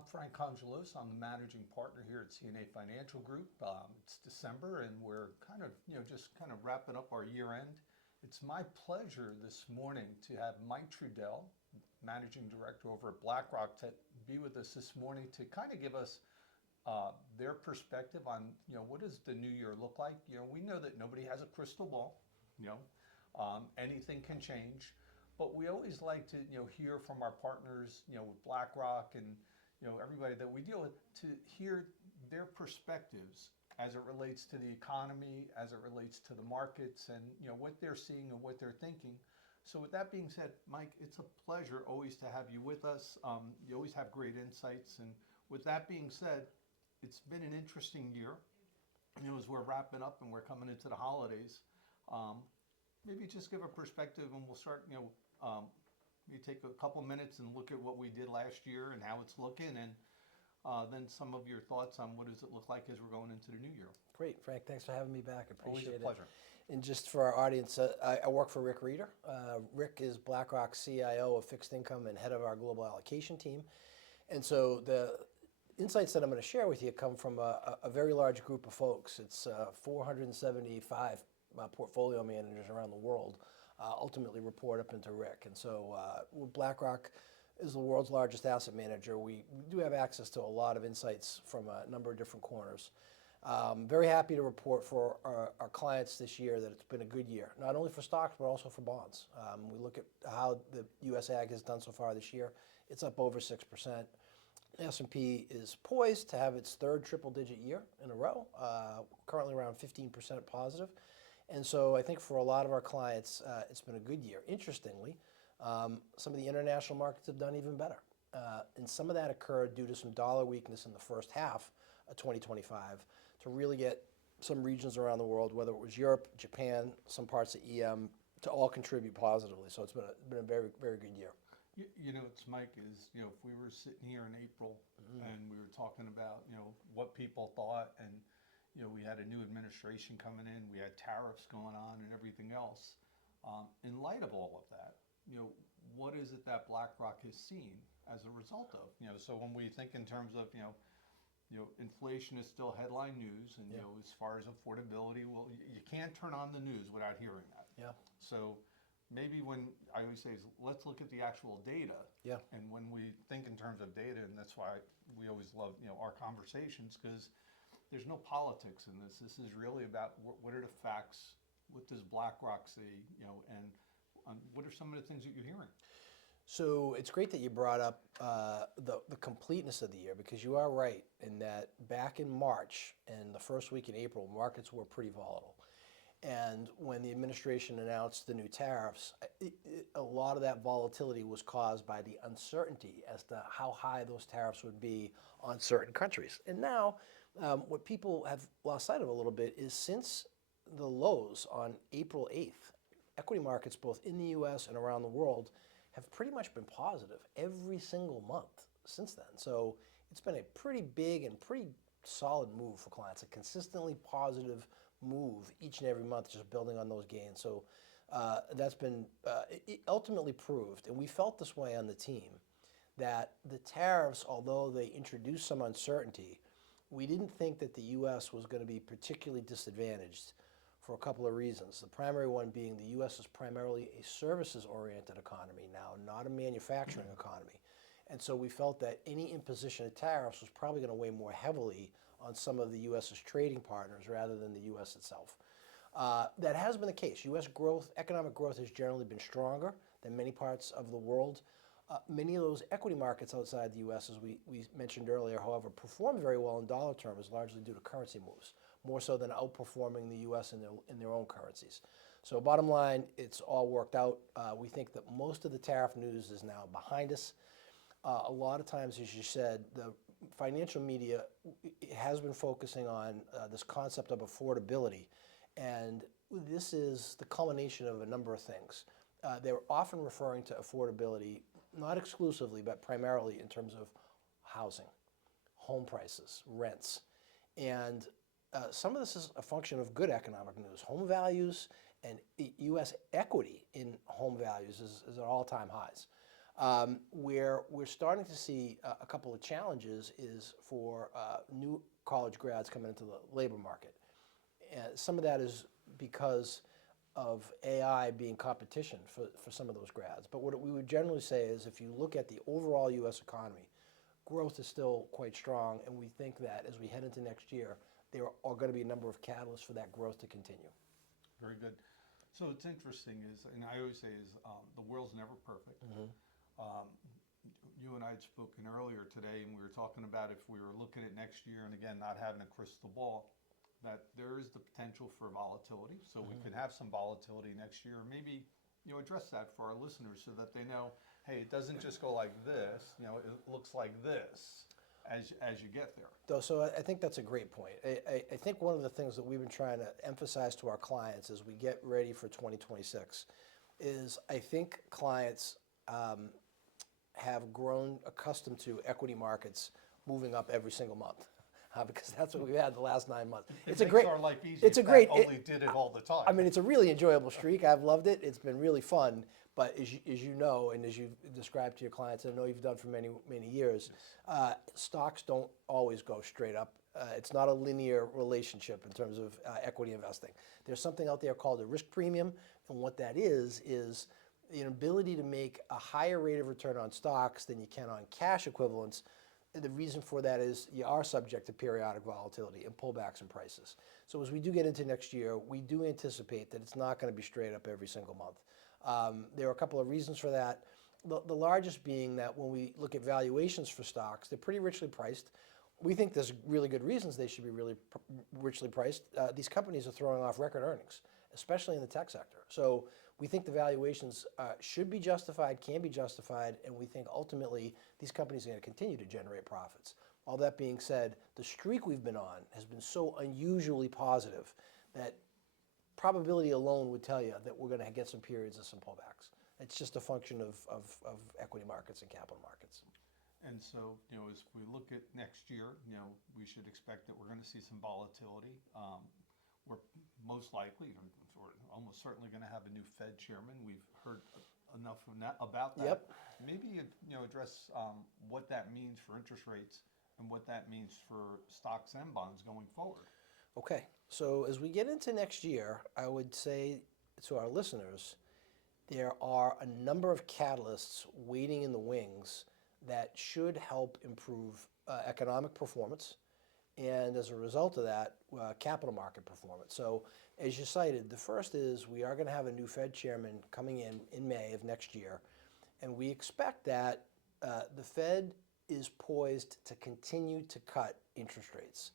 I'm Frank Congilose. I'm the managing partner here at CNA Financial Group. It's December and we're just kind of wrapping up our year end. It's my pleasure this morning to have Mike Trudel, managing director over at BlackRock, to be with us this morning to kind of give us their perspective on, what does the new year look like? We know that nobody has a crystal ball, anything can change. But we always like to, hear from our partners, with BlackRock and, everybody that we deal with, to hear their perspectives as it relates to the economy, as it relates to the markets, and what they're seeing and what they're thinking. So with that being said, Mike, it's a pleasure always to have you with us. You always have great insights. And with that being said, it's been an interesting year. As we're wrapping up and we're coming into the holidays, maybe just give a perspective, and we'll start, we take a couple minutes and look at what we did last year and how it's looking, and then some of your thoughts on what does it look like as we're going into the new year. Great, Frank. Thanks for having me back. I appreciate it. Always a pleasure. And just for our audience, I work for Rick Reeder. Rick is BlackRock's CIO of fixed income and head of our global allocation team. And so the insights that I'm going to share with you come from a very large group of folks. It's 475 portfolio managers around the world ultimately report up into Rick. And so BlackRock is the world's largest asset manager. We do have access to a lot of insights from a number of different corners. Very happy to report for our clients this year that it's been a good year, not only for stocks, but also for bonds. We look at how the U.S. Ag has done so far this year. It's up over 6%. S&P is poised to have its third triple-digit year in a row, currently around 15% positive. And so I think for a lot of our clients, it's been a good year. Interestingly, some of the international markets have done even better. And some of that occurred due to some dollar weakness in the first half of 2025 to really get some regions around the world, whether it was Europe, Japan, some parts of EM, to all contribute positively. So it's been a very, very good year. It's Mike, if we were sitting here in April and we were talking about, what people thought, and, we had a new administration coming in, we had tariffs going on and everything else. In light of all of that, what is it that BlackRock has seen as a result of, so when we think in terms of, inflation is still headline news, and, as far as affordability, well, you can't turn on the news without hearing that. Yeah. So maybe when I always say is let's look at the actual data. Yeah. And when we think in terms of data, and that's why we always love, our conversations, because there's no politics in this. This is really about what are the facts, what does BlackRock say, and what are some of the things that you're hearing? So it's great that you brought up the completeness of the year, because you are right in that back in March and the first week in April, markets were pretty volatile. And when the administration announced the new tariffs, a lot of that volatility was caused by the uncertainty as to how high those tariffs would be on certain countries. And now what people have lost sight of a little bit is since the lows on April 8th, equity markets both in the U.S. and around the world have pretty much been positive every single month since then. So it's been a pretty big and pretty solid move for clients, a consistently positive move each and every month, just building on those gains. So that's been it ultimately proved, and we felt this way on the team, that the tariffs, although they introduced some uncertainty, we didn't think that the U.S. was going to be particularly disadvantaged for a couple of reasons. The primary one being the U.S. is primarily a services-oriented economy now, not a manufacturing economy. And so we felt that any imposition of tariffs was probably going to weigh more heavily on some of the U.S.'s trading partners rather than the U.S. itself. That has been the case. U.S. growth, economic growth has generally been stronger than many parts of the world. Many of those equity markets outside the U.S., as we mentioned earlier, however, performed very well in dollar terms, largely due to currency moves, more so than outperforming the U.S. in their own currencies. So bottom line, it's all worked out. We think that most of the tariff news is now behind us. A lot of times, as you said, the financial media has been focusing on this concept of affordability. And this is the culmination of a number of things. They're often referring to affordability, not exclusively, but primarily in terms of housing, home prices, rents. And some of this is a function of good economic news. Home values and U.S. equity in home values is at all-time highs. Where we're starting to see a couple of challenges is for new college grads coming into the labor market. Some of that is because of AI being competition for some of those grads. But what we would generally say is if you look at the overall U.S. economy, growth is still quite strong, and we think that as we head into next year, there are going to be a number of catalysts for that growth to continue. Very good. So it's interesting is, and I always say is, the world's never perfect. You and I had spoken earlier today, and we were talking about if we were looking at next year, and again, not having a crystal ball, that there is the potential for volatility. So we could have some volatility next year. Maybe address that for our listeners so that they know, hey, it doesn't just go like this. It looks like this as you get there. So I think that's a great point. I think one of the things that we've been trying to emphasize to our clients as we get ready for 2026 is I think clients have grown accustomed to equity markets moving up every single month. Because that's what we've had the last 9 months. It makes our life easy. It's a great. Only did it all the time. I mean, it's a really enjoyable streak. I've loved it. It's been really fun. But as you know, and as you've described to your clients, and I know you've done for many years, stocks don't always go straight up. It's not a linear relationship in terms of equity investing. There's something out there called a risk premium, and what that is the ability to make a higher rate of return on stocks than you can on cash equivalents. The reason for that is you are subject to periodic volatility and pullbacks in prices. So as we do get into next year, we do anticipate that it's not going to be straight up every single month. There are a couple of reasons for that. The largest being that when we look at valuations for stocks, they're pretty richly priced. We think there's really good reasons they should be really richly priced. These companies are throwing off record earnings, especially in the tech sector. So we think the valuations should be justified, can be justified, and we think ultimately these companies are going to continue to generate profits. All that being said, the streak we've been on has been so unusually positive that probability alone would tell you that we're going to get some periods of some pullbacks. It's just a function of equity markets and capital markets. And so, as we look at next year, we should expect that we're going to see some volatility. We're most likely, or almost certainly, going to have a new Fed chairman. We've heard enough about that. Yep. Maybe address what that means for interest rates and what that means for stocks and bonds going forward. Okay, so as we get into next year, I would say to our listeners, there are a number of catalysts waiting in the wings that should help improve economic performance, and as a result of that, capital market performance. So as you cited, the first is we are going to have a new Fed chairman coming in May of next year, and we expect that the Fed is poised to continue to cut interest rates.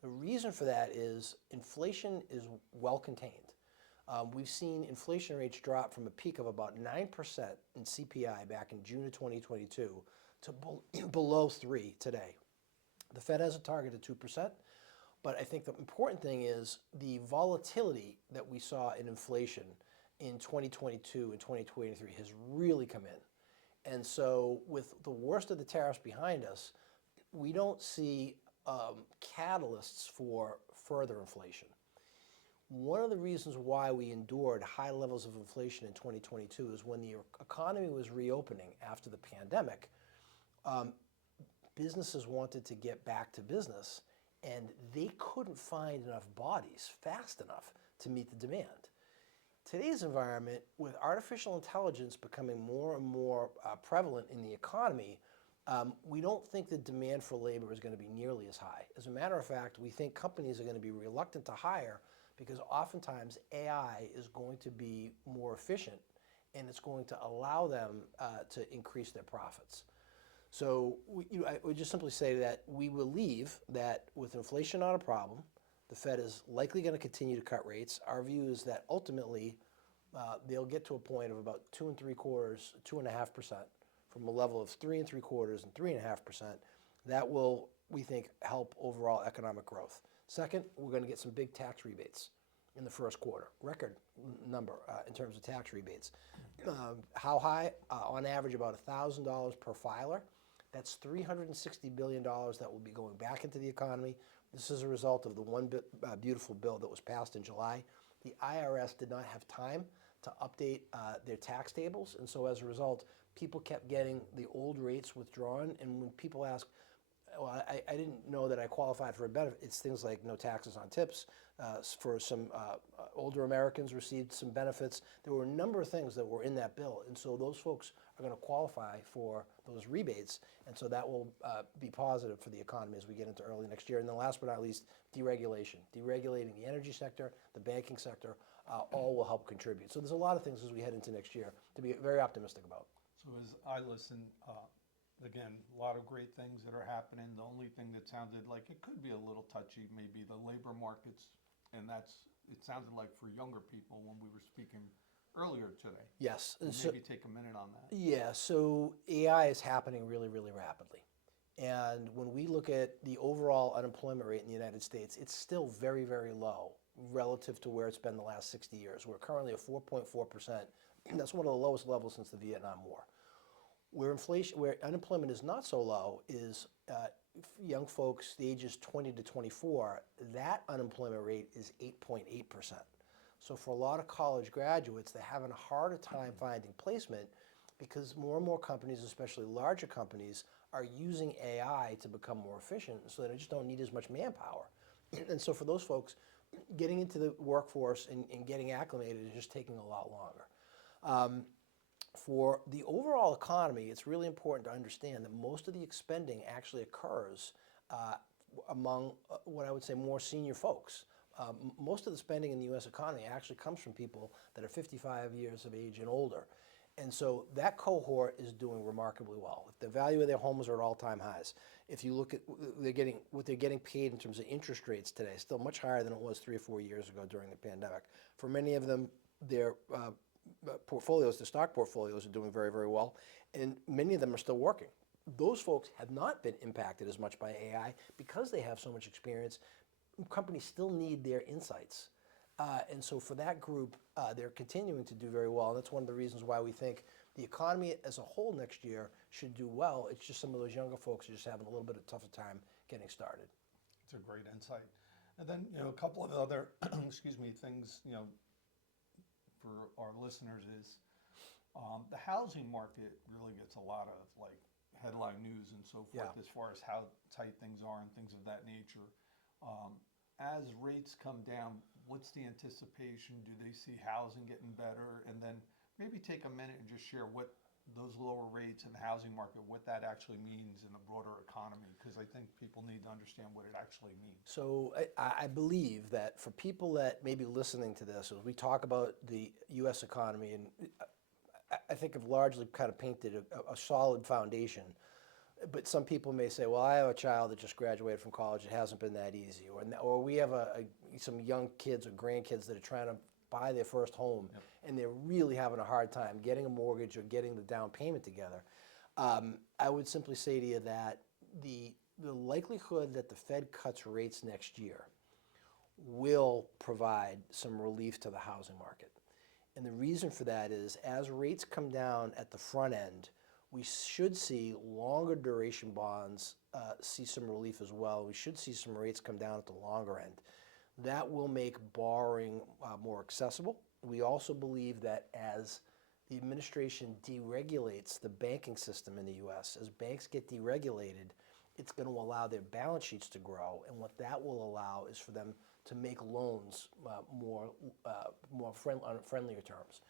The reason for that is inflation is well contained. We've seen inflation rates drop from a peak of about 9% in CPI back in June of 2022 to below 3% today. The Fed has a target of 2%, but I think the important thing is the volatility that we saw in inflation in 2022 and 2023 has really come in. And so with the worst of the tariffs behind us, we don't see catalysts for further inflation. One of the reasons why we endured high levels of inflation in 2022 is when the economy was reopening after the pandemic, businesses wanted to get back to business, and they couldn't find enough bodies fast enough to meet the demand. Today's environment, with artificial intelligence becoming more and more prevalent in the economy, we don't think the demand for labor is going to be nearly as high. As a matter of fact, we think companies are going to be reluctant to hire because oftentimes AI is going to be more efficient and it's going to allow them to increase their profits. So I would just simply say that we believe that with inflation not a problem, the Fed is likely going to continue to cut rates. Our view is that ultimately they'll get to a point of about 2.75%, 2.5%, from a level of 3.75% and 3.5%. That will, we think, help overall economic growth. Second, we're going to get some big tax rebates in the first quarter, record number in terms of tax rebates. How high? On average, about $1,000 per filer. That's $360 billion that will be going back into the economy. This is a result of the one beautiful bill that was passed in July. The IRS did not have time to to update their tax tables, and so as a result, people kept getting the old rates withdrawn. And when people ask, well, I didn't know that I qualified for a benefit, it's things like no taxes on tips. For some older Americans received some benefits. There were a number of things that were in that bill, and so those folks are going to qualify for those rebates, and so that will be positive for the economy as we get into early next year. And then last but not least, deregulation. Deregulating the energy sector, the banking sector, all will help contribute. So there's a lot of things as we head into next year to be very optimistic about. So as I listen, again, a lot of great things that are happening. The only thing that sounded like it could be a little touchy, maybe the labor markets, and it sounded like for younger people when we were speaking earlier today. Yes. And maybe take a minute on that. Yeah, so AI is happening really, really rapidly. And when we look at the overall unemployment rate in the United States, it's still very, very low relative to where it's been the last 60 years. We're currently at 4.4%. That's one of the lowest levels since the Vietnam War. Where unemployment is not so low is young folks, the ages 20 to 24, that unemployment rate is 8.8%. So for a lot of college graduates, they're having a harder time finding placement because more and more companies, especially larger companies, are using AI to become more efficient, so they just don't need as much manpower. And so for those folks, getting into the workforce and getting acclimated is just taking a lot longer. For the overall economy, it's really important to understand that most of the spending actually occurs among what I would say more senior folks. Most of the spending in the U.S. economy actually comes from people that are 55 years of age and older. And so that cohort is doing remarkably well. The value of their homes are at all-time highs. If you look at what they're getting paid in terms of interest rates today, still much higher than it was 3 or 4 years ago during the pandemic. For many of them, their portfolios, the stock portfolios are doing very, very well, and many of them are still working. Those folks have not been impacted as much by AI because they have so much experience. Companies still need their insights. And so for that group, they're continuing to do very well. And that's one of the reasons why we think the economy as a whole next year should do well. It's just some of those younger folks are just having a little bit of a tougher time getting started. It's a great insight. And then, a couple of other, things, for our listeners is the housing market really gets a lot of headline news and so forth as far as how tight things are and things of that nature. As rates come down, what's the anticipation? Do they see housing getting better? And then maybe take a minute and just share what those lower rates in the housing market, what that actually means in the broader economy, because I think people need to understand what it actually means. So I believe that for people that may be listening to this, as we talk about the U.S. economy, and I think I've largely kind of painted a solid foundation. But some people may say, well, I have a child that just graduated from college. It hasn't been that easy. Or we have some young kids or grandkids that are trying to buy their first home, and they're really having a hard time getting a mortgage or getting the down payment together. I would simply say to you that the likelihood that the Fed cuts rates next year will provide some relief to the housing market. And the reason for that is as rates come down at the front end, we should see longer duration bonds see some relief as well. We should see some rates come down at the longer end. That will make borrowing more accessible. We also believe that as the administration deregulates the banking system in the U.S., as banks get deregulated, it's going to allow their balance sheets to grow. And what that will allow is for them to make loans on friendlier terms.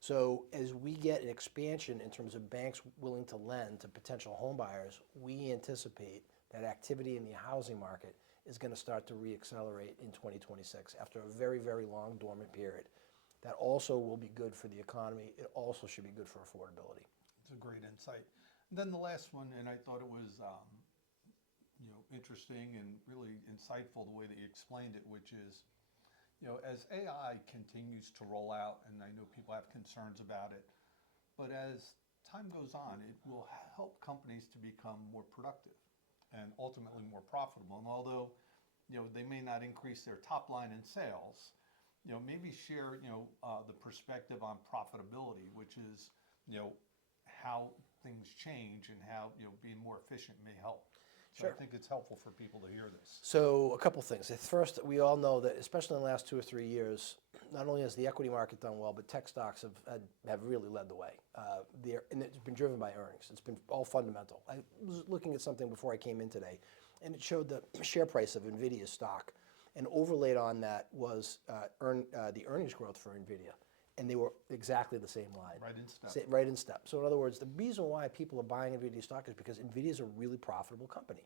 So as we get an expansion in terms of banks willing to lend to potential home buyers, we anticipate that activity in the housing market is going to start to reaccelerate in 2026 after a very, very long dormant period. That also will be good for the economy. It also should be good for affordability. It's a great insight. And then the last one, and I thought it was interesting and really insightful the way that you explained it, which is, as AI continues to roll out, and I know people have concerns about it, but as time goes on, it will help companies to become more productive and ultimately more profitable. And although, they may not increase their top line in sales, maybe share, the perspective on profitability, which is, how things change and how, being more efficient may help. So Sure. I think it's helpful for people to hear this. So a couple things. First, we all know that, especially in the last 2 or 3 years, not only has the equity market done well, but tech stocks have really led the way. And it's been driven by earnings. It's been all fundamental. I was looking at something before I came in today, and it showed the share price of NVIDIA stock, and overlaid on that was the earnings growth for NVIDIA, and they were exactly the same line. Right in step. Right in step. So in other words, the reason why people are buying NVIDIA stock is because NVIDIA is a really profitable company.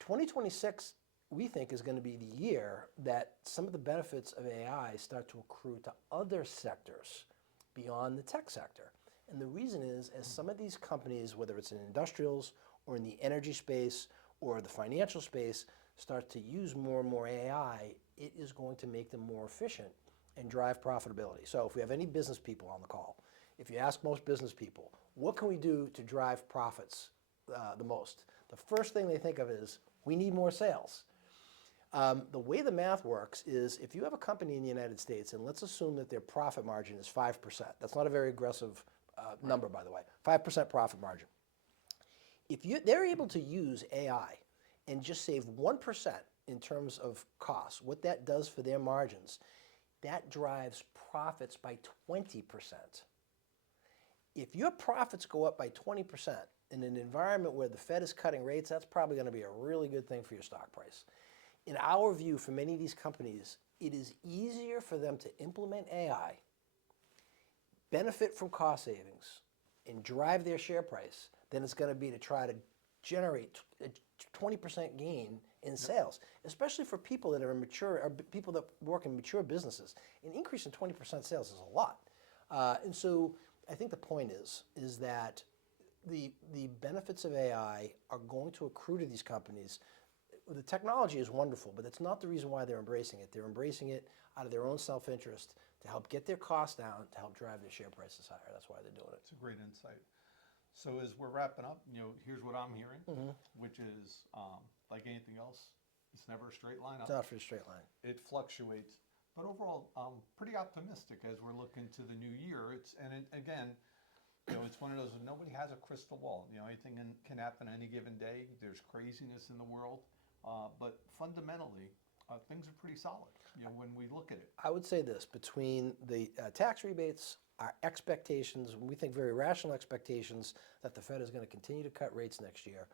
2026, we think, is going to be the year that some of the benefits of AI start to accrue to other sectors beyond the tech sector. And the reason is, as some of these companies, whether it's in industrials or in the energy space or the financial space, start to use more and more AI, it is going to make them more efficient and drive profitability. So if we have any business people on the call, if you ask most business people, what can we do to drive profits the most? The first thing they think of is, we need more sales. The way the math works is, if you have a company in the United States, and let's assume that their profit margin is 5%. That's not a very aggressive number, by the way. 5% profit margin. If they're able to use AI and just save 1% in terms of costs, what that does for their margins, that drives profits by 20%. If your profits go up by 20% in an environment where the Fed is cutting rates, that's probably going to be a really good thing for your stock price. In our view, for many of these companies, it is easier for them to implement AI, benefit from cost savings, and drive their share price than it's going to be to try to generate a 20% gain in sales, especially for people that are mature, or people that work in mature businesses. An increase in 20% sales is a lot. And so I think the point is that the benefits of AI are going to accrue to these companies. The technology is wonderful, but it's not the reason why they're embracing it. They're embracing it out of their own self-interest to help get their costs down, to help drive their share prices higher. That's why they're doing it. It's a great insight. So as we're wrapping up, here's what I'm hearing, which is, like anything else, it's never a straight line up. It's not for a straight line. It fluctuates. But overall, I'm pretty optimistic as we're looking to the new year. It's one of those, nobody has a crystal ball. Anything can happen any given day. There's craziness in the world. But fundamentally, things are pretty solid, when we look at it. I would say this, between the tax rebates, our expectations, we think very rational expectations that the Fed is going to continue to cut rates next year,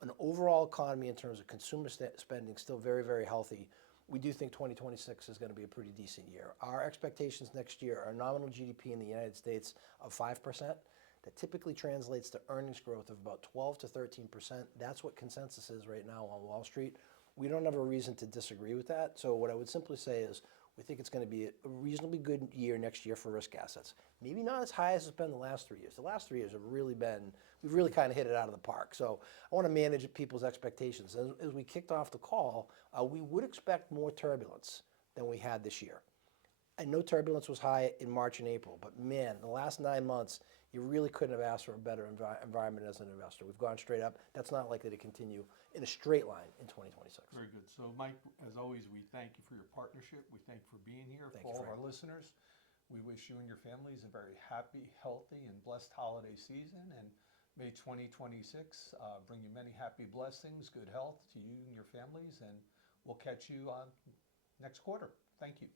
an overall economy in terms of consumer spending still very, very healthy, we do think 2026 is going to be a pretty decent year. Our expectations next year are nominal GDP in the United States of 5%. That typically translates to earnings growth of about 12 to 13%. That's what consensus is right now on Wall Street. We don't have a reason to disagree with that. So what I would simply say is, we think it's going to be a reasonably good year next year for risk assets. Maybe not as high as it's been the last 3 years. The last 3 years have really been, we've really kind of hit it out of the park. So I want to manage people's expectations. As we kicked off the call, we would expect more turbulence than we had this year. I know turbulence was high in March and April, but man, the last 9 months, you really couldn't have asked for a better environment as an investor. We've gone straight up. That's not likely to continue in a straight line in 2026. Very good. So Mike, as always, we thank you for your partnership. We thank you for being here. Thank for you, all of Frank. our listeners, we wish you and your families a very happy, healthy, and blessed holiday season. And may 2026 bring you many happy blessings, good health to you and your families. And we'll catch you on next quarter. Thank you.